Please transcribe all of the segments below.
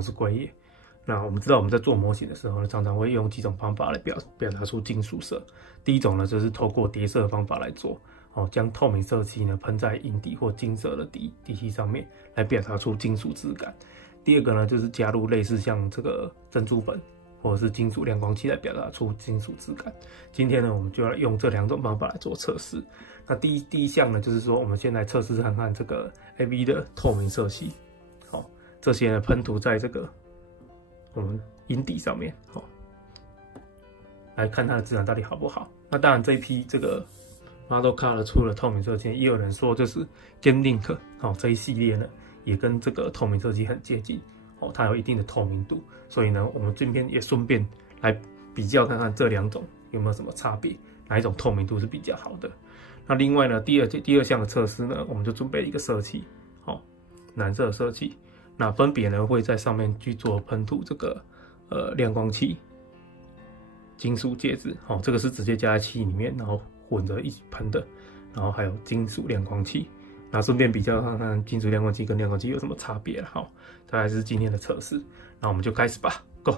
后是硅液。那我们知道我们在做模型的时候呢，常常会用几种方法来表达出金属色。第一种呢，就是透过叠色的方法来做，将透明色漆呢喷在银底或金色的底漆上面，来表达出金属质感。第二个呢，就是加入类似像这个珍珠粉或者是金属亮光漆来表达出金属质感。今天呢，我们就要用这2种方法来做测试。那第一项呢，就是说我们先来测试看看这个 AV 的透明色系，这些呢喷涂在这个我们银底上面，来看它的质感到底好不好。那当然这一批这个 Model Color 出了透明色漆，也有人说就是 GameLink 这一系列呢也跟这个透明色漆很接近，它有一定的透明度，所以呢我们今天也顺便来比较看看这2种有没有什么差别，哪一种透明度是比较好的。那另外呢第二项的测试呢，我们就准备一个色漆，蓝色色漆。那分别呢会在上面去做喷涂这个亮光漆、金属介质，这个是直接加在漆里面，然后混着一起喷的，然后还有金属亮光漆，那顺便比较看看金属亮光漆跟亮光漆有什么差别了。好，这还是今天的测试，那我们就开始吧 ，Go。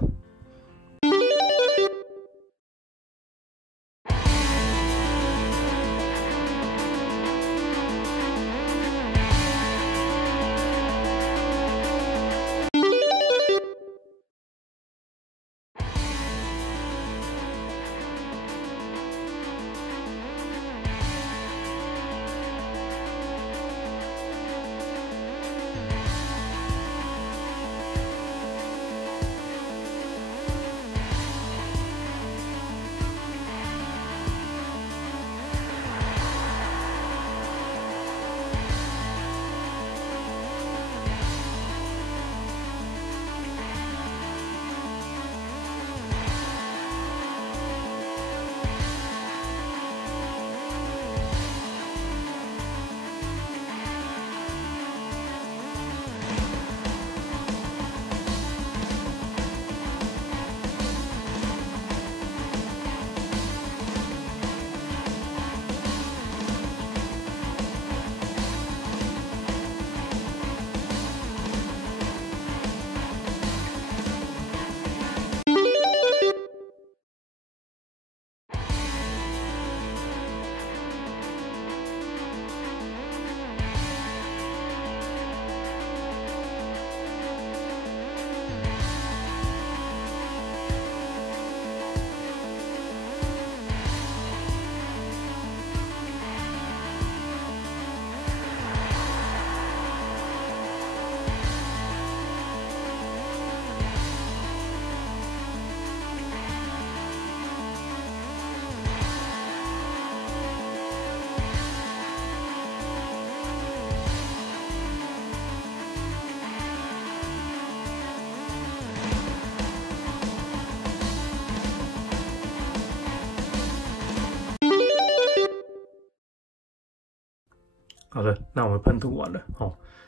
好的，那我们喷涂完了，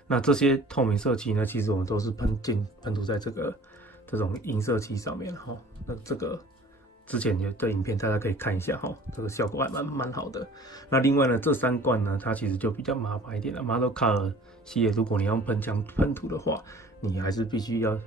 那这些透明色漆呢，其实我们都是喷涂在这种银色漆上面，那这个之前的影片大家可以看一下，这个效果还蛮好的。那另外呢，这3罐呢，它其实就比较麻烦一点了。Model Color 系列，如果你要用喷枪喷涂的话，你还是必须要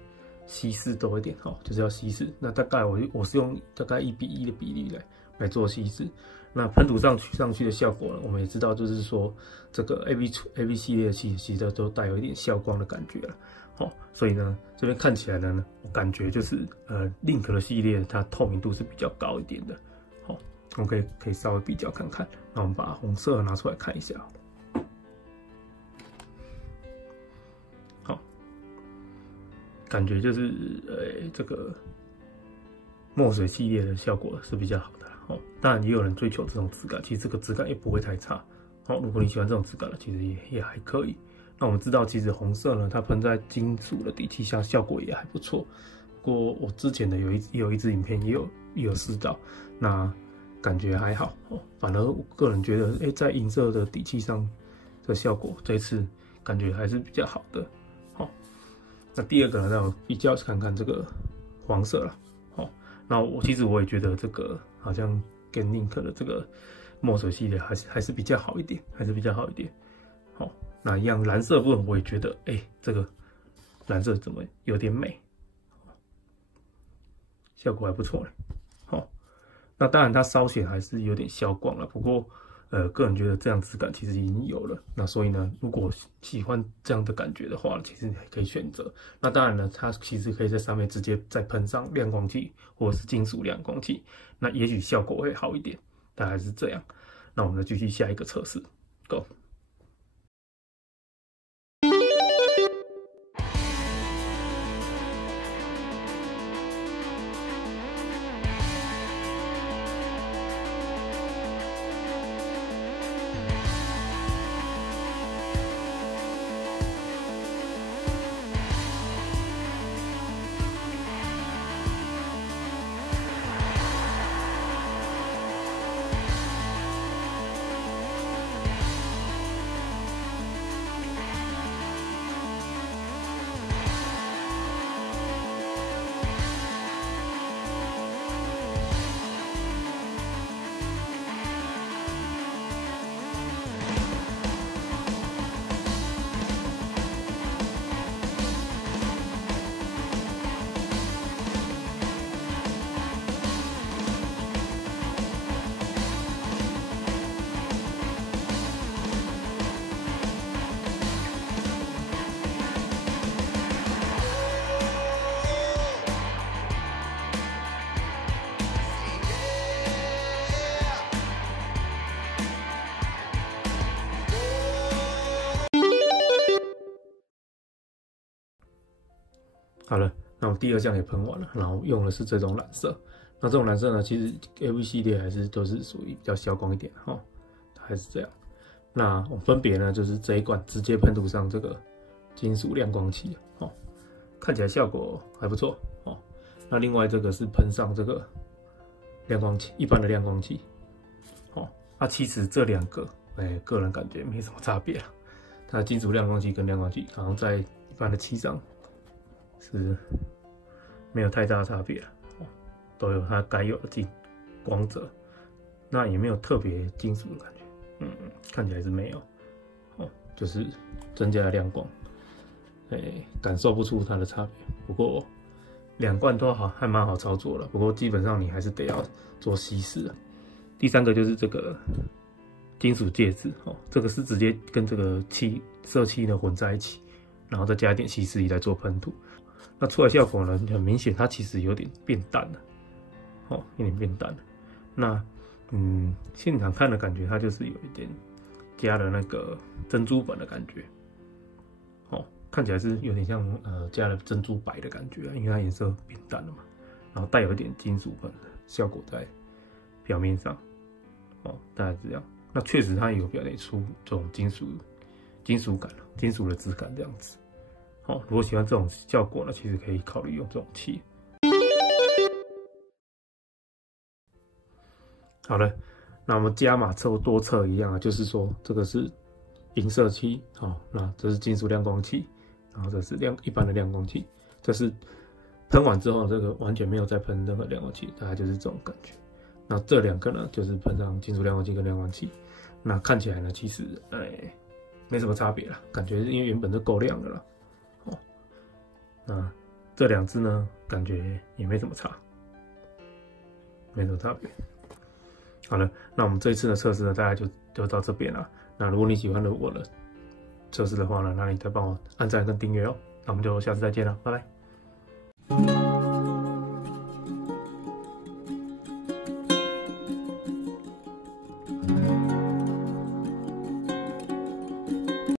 稀释多一点，就是要稀释。那大概我是用大概1:1的比例来做稀释。那喷涂上去的效果呢，我们也知道，就是说这个 AV 系列的漆其实都带有一点消光的感觉了，所以呢，这边看起来呢，我感觉就是Link 的系列它透明度是比较高一点的，我们可以稍微比较看看。那我们把红色拿出来看一下，感觉就是这个墨水系列的效果是比较好的。当然也有人追求这种质感，其实这个质感也不会太差。如果你喜欢这种质感的，其实也还可以。那我们知道，其实红色呢，它喷在金属的底漆下效果也还不错。不过我之前的有一支影片也有试到，那感觉还好。反而我个人觉得，在银色的底漆上的效果，这一次感觉还是比较好的。那第二个呢，让我比较看看这个黄色了。那其实我也觉得这个好像跟 Link 的这个墨水系列还是比较好一点，那一样蓝色部分我也觉得，这个蓝色怎么有点美，效果还不错嘞。好，那当然它稍显还是有点消光了，不过个人觉得这样质感其实已经有了。那所以呢，如果喜欢这样的感觉的话，其实可以选择。那当然呢，它其实可以在上面直接再喷上亮光器或者是金属亮光器，那也许效果会好一点，大概是这样。那我们再继续下一个测试 ，Go。好了，那我第2项也喷完了，然后用的是这种蓝色。那这种蓝色呢，其实 AV 系列还是都是属于比较消光一点哈，还是这样。那我分别呢，就是这一罐直接喷涂上这个金属亮光器哦，看起来效果还不错哦。那另外这个是喷上这个亮光器，一般的亮光器。哦，那其实这2个，个人感觉没什么差别啊。它的金属亮光器跟亮光器，好像在一般的器上是没有太大的差别了，都有它该有的光泽，那也没有特别金属的感觉，看起来是没有，就是增加了亮光，感受不出它的差别。不过2罐都好，还蛮好操作了。不过基本上你还是得要做稀释。第3个就是这个金属介质，这个是直接跟这个色气呢混在一起，然后再加一点稀释液来做喷涂。那出来效果呢，很明显，它其实有点变淡了，有点变淡了。那现场看的感觉，它就是有一点加了那个珍珠粉的感觉，看起来是有点像加了珍珠白的感觉啊，因为它颜色变淡了嘛，然后带有一点金属粉的效果在表面上，大概这样。那确实它有表现出这种金属感，金属的质感这样子。如果喜欢这种效果呢，其实可以考虑用这种器。好了，那我们加码多测一样啊，就是说这个是银色器，那这是金属亮光器，然后这是一般的亮光器，这是喷完之后，这个完全没有再喷任何亮光器，大概就是这种感觉。那这2个呢，就是喷上金属亮光器跟亮光器，那看起来呢，其实没什么差别啦，感觉因为原本就够亮的了。那这2支呢，感觉也没什么差，没什么差别。好了，那我们这一次的测试呢，大概就到这边了。那如果你喜欢我的测试的话呢，那你再帮我按赞跟订阅哦。那我们就下次再见了，拜拜。